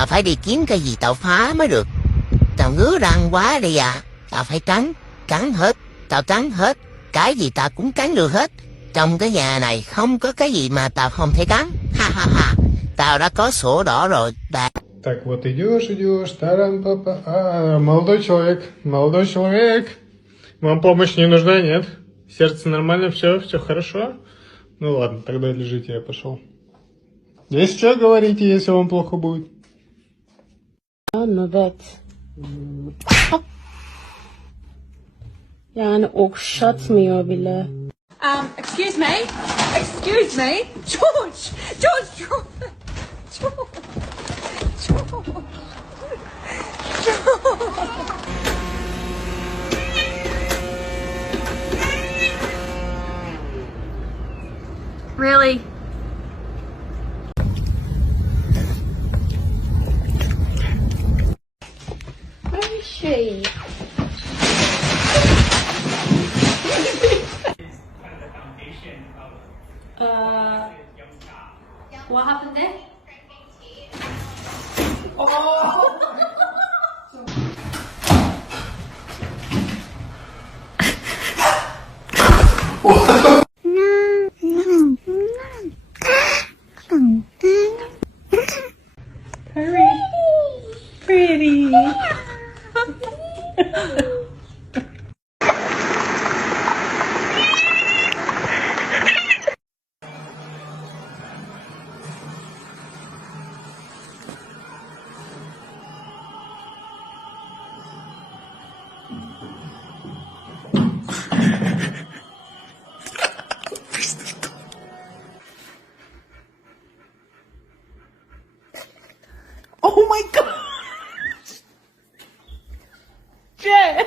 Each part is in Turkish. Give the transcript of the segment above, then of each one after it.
Tao phải đi kiếm cái gì tao phá mới được. Tao ngứa răng quá đi à. Tao phải cắn hết. Tao cắn hết. Cái gì tao cũng cắn được hết. Trong cái nhà này không có cái gì mà tao không thể cắn. Ha ha ha. Tao đã có sổ đỏ rồi. Так вот идешь, тарам-папа. Молодой человек. Вам помощь не нужна, нет? Сердце нормально, все хорошо? Ну ладно, тогда лежите, я пошел. Если что, говорите, если вам плохо будет. Nöbet. Yani okşatmıyor bile. Excuse me? Excuse me? George! George! Really? Where is she? What happened there? Pretty. Oh my god! Jay!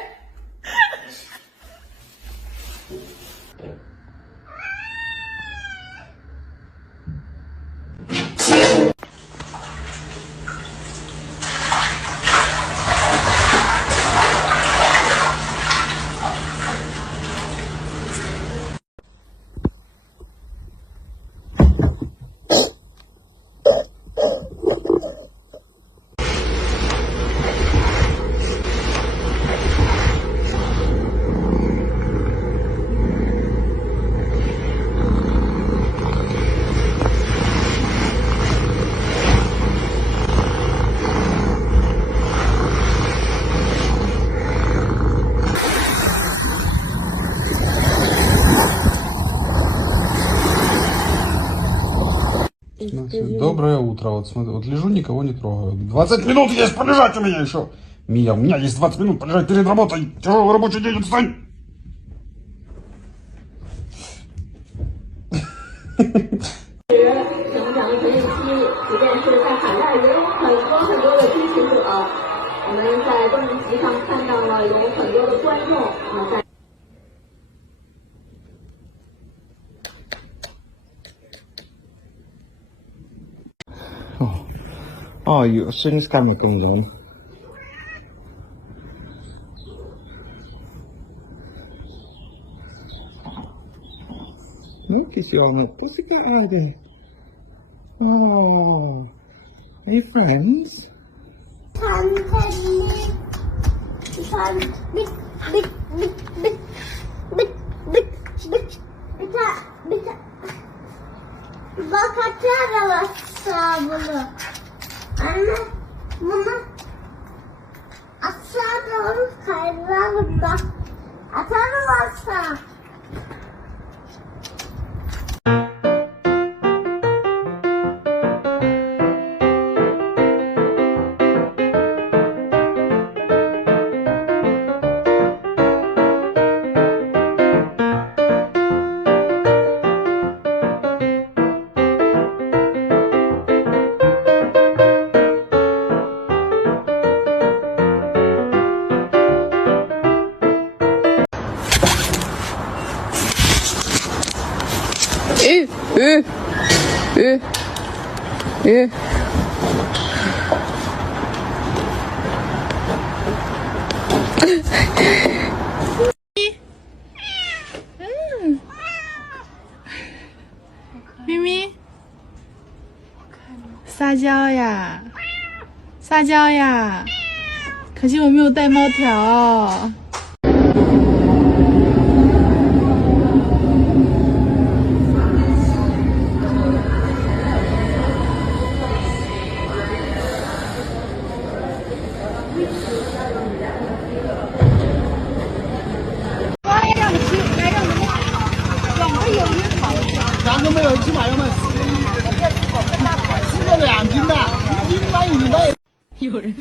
Доброе утро. Вот смотри, вот лежу, никого не трогаю. 20 минут есть полежать у меня еще. Мия, у меня есть 20 минут полежать перед работой. Тяжелый рабочий день, отстань. 成长的培育期，即便是在海外，也有很多的支持者。我们在观众席上看到了有很多的观众在。有声音干嘛工人？Non che si chiama così cade. Oh, are you friends? Bak atar bunu. Anne bunu aşağı doğru kaydıralım bak. Atalım aşağı.咪咪，撒娇呀！撒娇呀！可惜我没有带猫条。两个没有1起码要卖10个2斤的，1斤卖1斤的。有人。